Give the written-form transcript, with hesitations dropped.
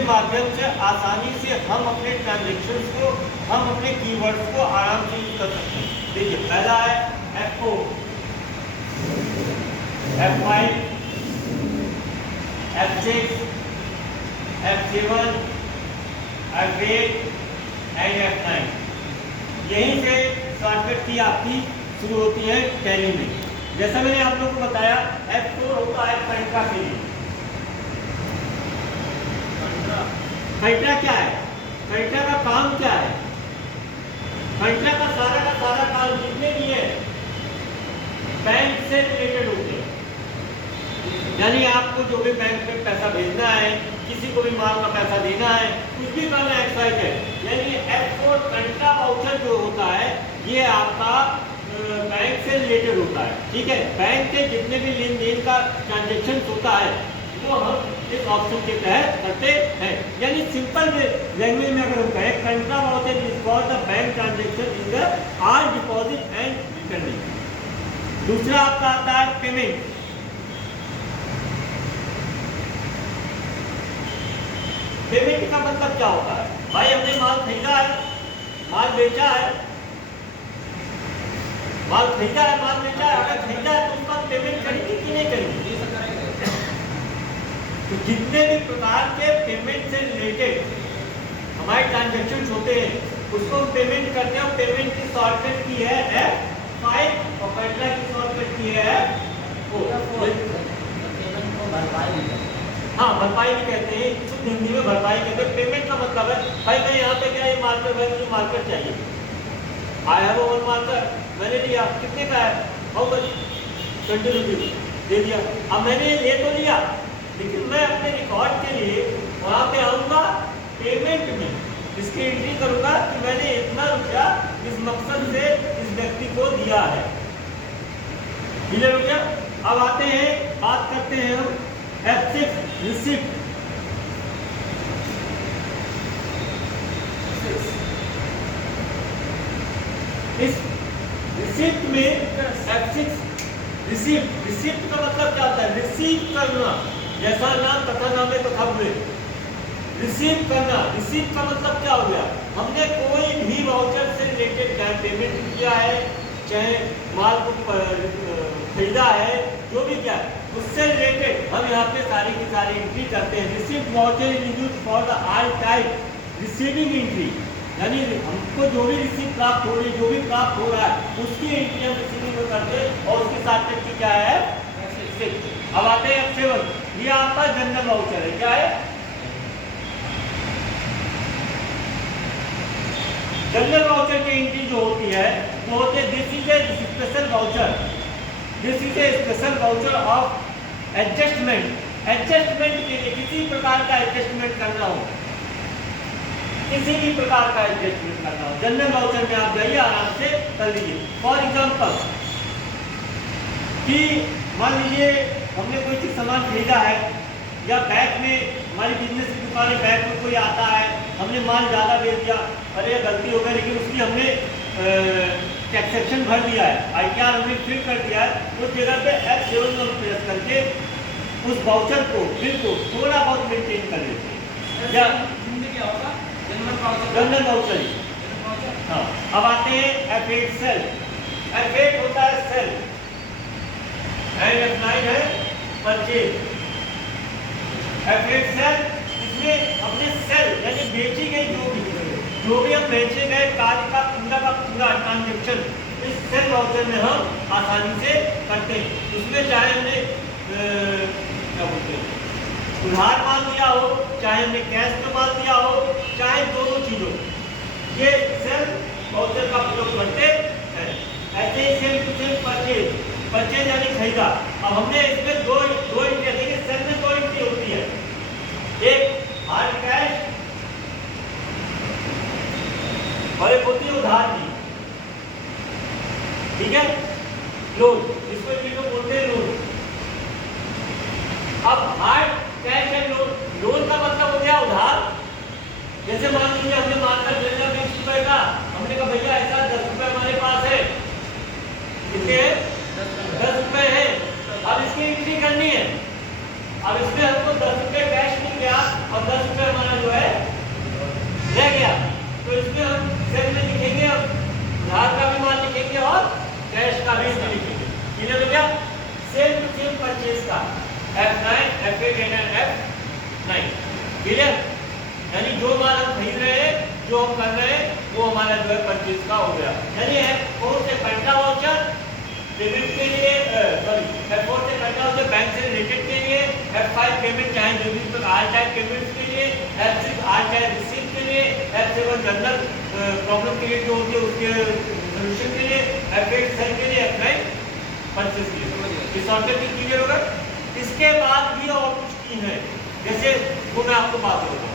के माध्यम से आसानी से हम अपने ट्रांजेक्शन्स को, हम अपने कीवर्ड्स को आराम से यूज कर सकते हैं। देखिए पहला है F4, F5, F6, F7, F8 and F9। यहीं से शॉर्टकट की आपकी शुरू होती है टैली में। जैसा मैंने आप लोगों को बताया, F4 होता है कंट्रा के लिए। कंट्रा क्या है? कंट्रा का काम क्या है? कंट्रा का सारा काम जितने भी है बैंक से रिलेटेड होते हैं। यानी आपको जो भी बैंक में पैसा भेजना है, किसी को भी माल का पैसा देना है, कुछ भी करना है एक्साइज है, यानी F4 कंट्रा वाउचर जो होता है ये आपका बैंक से रिलेटेड होता है। ठीक है, बैंक के जितने भी लेन देन का ट्रांजेक्शन होता है वो हम इस ऑप्शन के तहत करते हैं। यानी सिंपल लैंग्वेज में अगर हम कहें, contra voucher is for the bank transaction in the all deposit and returning. दूसरा आपका आता है पेमेंट। पेमेंट का मतलब क्या होता है? भाई हमने माल खरीदा है, माल बेचा है, माल खरीदा है, माल बेचा है। अगर खरीदा है तो उस पर पेमेंट करेंगे कि नहीं करेंगे? तो जितने भी प्रकार के पेमेंट से रिलेटेड हमारे ट्रांजेक्शन होते हैं उसको हम पेमेंट करते हैं। और पेमेंट की शॉर्टकट की है F5 और कंट्रा की शॉर्टकट की है F4। हाँ, भरपाई भी कहते हैं, हिंदी में भरपाई कहते हैं। पेमेंट का मतलब है भाई मैं यहाँ पे क्या ये मार्कर, भाई मुझे मार्कर चाहिए, आई हैव वन मार्कर, मैंने लिया, कितने का है? How much? 20 रुपीज दे दिया। अब मैंने ये तो लिया, लेकिन मैं अपने रिकॉर्ड के लिए वहाँ पे आऊँगा पेमेंट में, इसकी एंट्री करूँगा कि मैंने इतना रुपया इस मकसद से इस व्यक्ति को दिया है। क्लियर हो गया? अब आते हैं, बात करते हैं हम F6 रिसिप्ट। इस रिसिप्ट में F6 रिसिप्ट, रिसिप्ट का मतलब क्या होता है? रिसीव करना, जैसा नाम तथा नामे तथा हुए। रिसीव करना, रिसीव का मतलब क्या हो गया? हमने कोई भी वाउचर से रिलेटेड चाहे पेमेंट किया है, चाहे माल को खरीदा है, जो भी क्या है उससे रिलेटेड हम यहाँ पे सारी की सारी एंट्री करते हैं। Receipt voucher is used for the all type receiving entry, यानी हमको जो भी रिसीव प्राप्त हो रही, जो भी प्राप्त हो रहा है उसकी एंट्री हम रिसीविंग में करते हैं। और उसके साथ में क्या है? अब आते हैं F7। ये आपका जनरल वाउचर है। क्या है? जनरल वाउचर की एंट्री जो होती है वो होते हैं this is a special voucher, this is a special voucher of adjustment. Adjustment के लिए किसी प्रकार का एडजस्टमेंट करना हो, किसी भी प्रकार का एडजस्टमेंट करना हो, जनरल वाउचर में आप जाइए, आराम से कर लीजिए। फॉर एग्जाम्पल कि मान लीजिए हमने कोई चीज सामान खरीदा है, या बैंक में हमारी बिजनेस की दुकान है, बैंक में कोई आता है, हमने माल ज़्यादा बेच दिया, अरे गलती हो गई, लेकिन उसकी हमने टैक्सेशन भर दिया है, ITR हमने फिल कर दिया है, उस जगह पे F7 को प्रेस करके उस वाउचर को, बिल को थोड़ा बहुत मेंटेन कर लेते हैं। या क्या होगा? General voucher. हाँ, अब आते हैं F8 सेल। F8 होता है सेल एंड F9 है परचेज। F8 सेल, इसमें अपने सेल यानी बेची गई जो भी हम बेचे गए कार्य का पूरा ट्रांजेक्शन इस सेल वाउचर में हम आसानी से करते हैं। उसमें चाहे हमने क्या बोलते हैं उधार माल दिया हो, चाहे हमने कैश में माल दिया हो, चाहे दोनों चीजों, ये सेल वाउचर का प्रयोग करते हैं। ऐसे ही sale to sale purchase, purchase यानी खरीदा। अब हमने इसमें दो एंट्री देखिए, सेल में दो एंट्री होती है, एक हार्ड कैश और एक होती है उधार की। ठीक है, लोन, इसको इंग्लिश में बोलते हैं लोन। अब hard cash and loan, loan का मतलब हो गया उधार। जैसे मान लीजिए हमने मानकर ले लिया 20 रुपए का, हमने कहा भैया ऐसा 10 रुपए हमारे पास है, कितने 10 रुपए है, अब इसकी एंट्री करनी है। अब इसमें हमको 10 रुपए कैश मिल गया और 10 रुपए हमारा F9 F8 and F9 clear. यानी जो माल हम खरीद रहे हैं, जो हम कर रहे हैं, वो हमारा जो है परचेज का हो गया। यानी F4 से पेंटा वाउचर पेमेंट के लिए, सॉरी F4 से पेंटा वाउचर बैंक से रिलेटेड के लिए, F5 पेमेंट चाहे जो भी आल टाइप पेमेंट्स के लिए, F6 आल टाइप रिसीव के लिए, F7 जनरल प्रॉब्लम क्रिएट जो होती है उसके सोल्यूशन के लिए, F8 सेल के लिए, F9 परचेज के लिए। इस शॉर्टकट की क्लियर होगा। इसके बाद भी और कुछ की है, जैसे वो मैं आपको बात करूँगा।